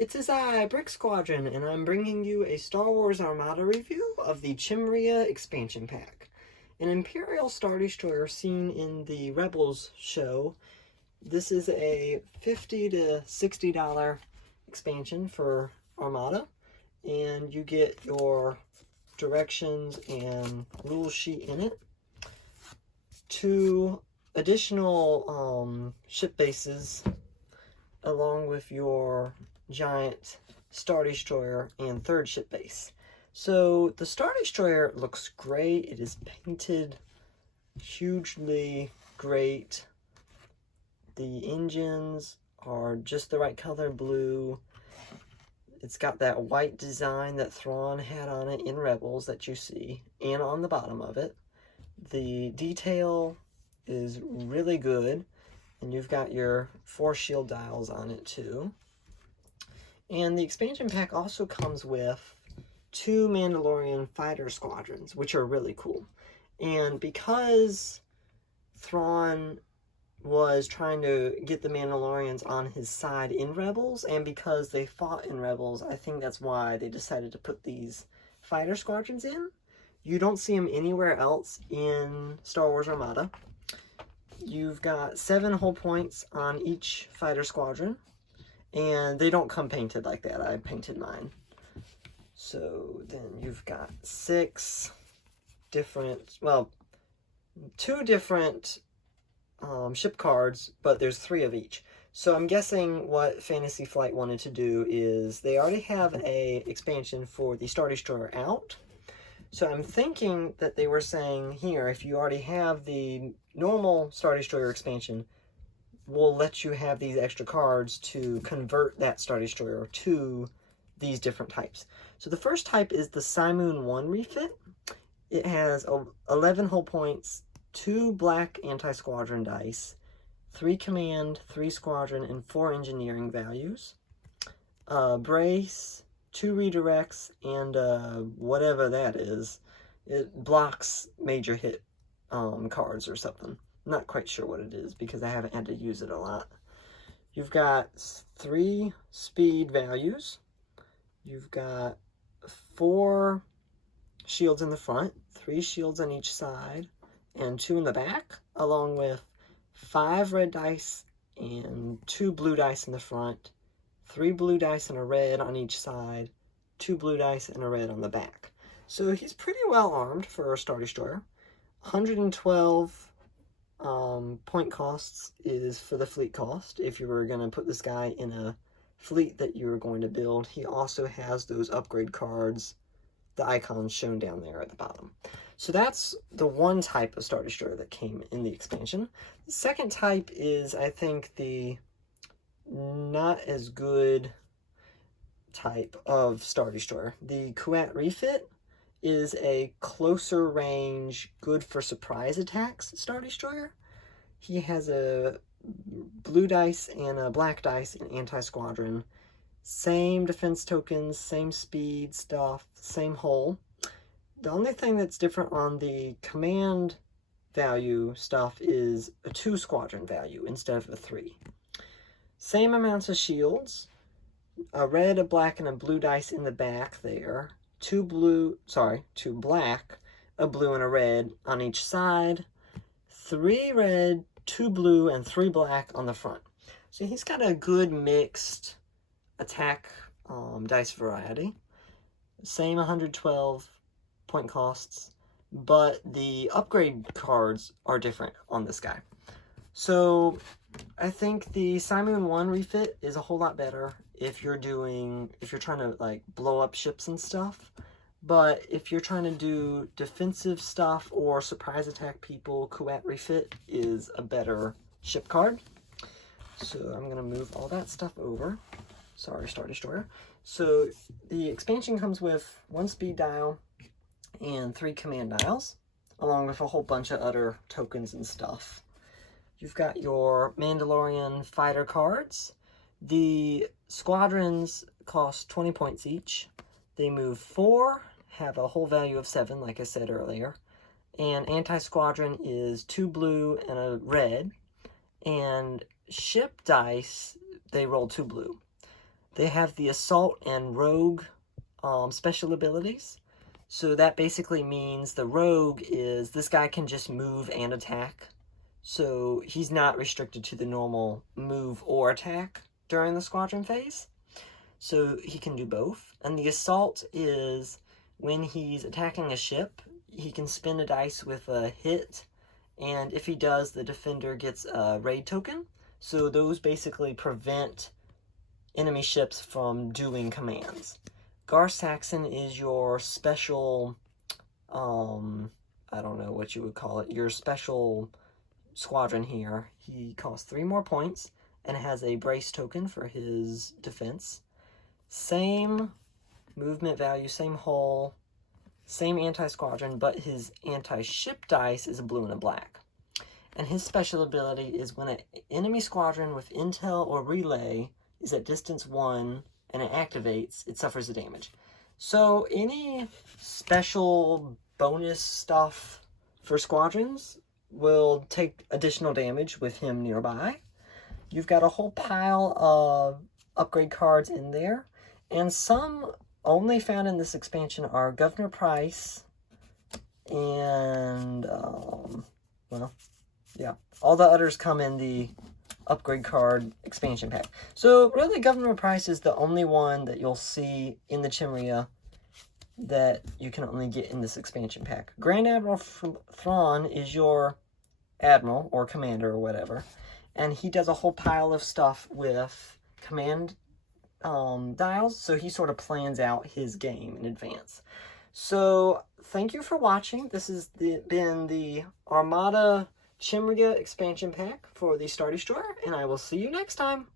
It's I, Brick Squadron, and I'm bringing you a Star Wars Armada review of the Chimaera expansion pack. An Imperial Star Destroyer seen in the Rebels show. This is a $50 to $60 expansion for Armada, and you get your directions and rule sheet in it. 2 additional ship bases along with your giant Star Destroyer and 3rd ship base. So the Star Destroyer looks great. It is painted hugely great. The engines are just the right color blue. It's got that white design that Thrawn had on it in Rebels that you see, and on the bottom of it. The detail is really good, and you've got your 4 shield dials on it too. And the expansion pack also comes with 2 Mandalorian fighter squadrons, which are really cool. And because Thrawn was trying to get the Mandalorians on his side in Rebels, and because they fought in Rebels, I think that's why they decided to put these fighter squadrons in. You don't see them anywhere else in Star Wars Armada. You've got 7 hull points on each fighter squadron, and they don't come painted like that. I painted mine. So then you've got 6 different, well, 2 different ship cards, but there's 3 of each. So I'm guessing what Fantasy Flight wanted to do is they already have a expansion for the Star Destroyer out. So I'm thinking that they were saying here, if you already have the normal Star Destroyer expansion, we'll let you have these extra cards to convert that Star Destroyer to these different types. So the first type is the Simoon 1 refit. It has 11 hull points, 2 black anti-squadron dice, 3 command, 3 squadron, and 4 engineering values. Brace, 2 redirects, and whatever that is. It blocks major hit cards or something. I'm not quite sure what it is because I haven't had to use it a lot. You've got 3 speed values. You've got 4 shields in the front, 3 shields on each side, and 2 in the back, along with 5 red dice and 2 blue dice in the front, 3 blue dice and a red on each side, 2 blue dice and a red on the back. So he's pretty well armed for a Star Destroyer. 112 point costs is for the fleet cost. If you were going to put this guy in a fleet that you were going to build, he also has those upgrade cards, the icons shown down there at the bottom. So that's the one type of Star Destroyer that came in the expansion. The second type is, I think, the not as good type of Star Destroyer. The Kuat refit is a closer range, good for surprise attacks Star Destroyer. He has a blue dice and a black dice in anti-squadron. Same defense tokens, same speed stuff, same hull. The only thing that's different on the command value stuff is a 2 squadron value instead of a 3. Same amounts of shields, a red, a black, and a blue dice in the back there. 2 black, a blue, and a red on each side. 3 red, 2 blue, and 3 black on the front. So he's got a good mixed attack dice variety. Same 112 point costs, but the upgrade cards are different on this guy. So I think the Simoon 1 refit is a whole lot better if you're trying to like blow up ships and stuff. But if you're trying to do defensive stuff or surprise attack people, Kuat refit is a better ship card. So I'm going to move all that stuff over. Sorry, Star Destroyer. So the expansion comes with 1 speed dial and 3 command dials, along with a whole bunch of other tokens and stuff. You've got your Mandalorian fighter cards. The squadrons cost 20 points each. They move 4, have a whole value of 7, like I said earlier. And anti-squadron is 2 blue and a red. And ship dice, they roll 2 blue. They have the Assault and Rogue special abilities. So that basically means the Rogue is, this guy can just move and attack. So he's not restricted to the normal move or attack during the squadron phase. So he can do both. And the Assault is when he's attacking a ship, he can spin a dice with a hit. And if he does, the defender gets a raid token. So those basically prevent enemy ships from doing commands. Gar Saxon is your special, I don't know what you would call it, your special squadron here. He costs 3 more points and has a brace token for his defense. Same movement value, same hull, same anti-squadron, but his anti-ship dice is a blue and a black. And his special ability is when an enemy squadron with intel or relay is at distance 1 and it activates, it suffers a damage. So any special bonus stuff for squadrons will take additional damage with him nearby. You've got a whole pile of upgrade cards in there, and some only found in this expansion are Governor Price and, well, yeah, all the others come in the upgrade card expansion pack. So really, Governor Price is the only one that you'll see in the Chimaera that you can only get in this expansion pack. Grand Admiral Thrawn is your admiral or commander or whatever, and he does a whole pile of stuff with command dials, so he sort of plans out his game in advance. So thank you for watching. This has been the Armada Chimaera expansion pack for the Star Destroyer, and I will see you next time.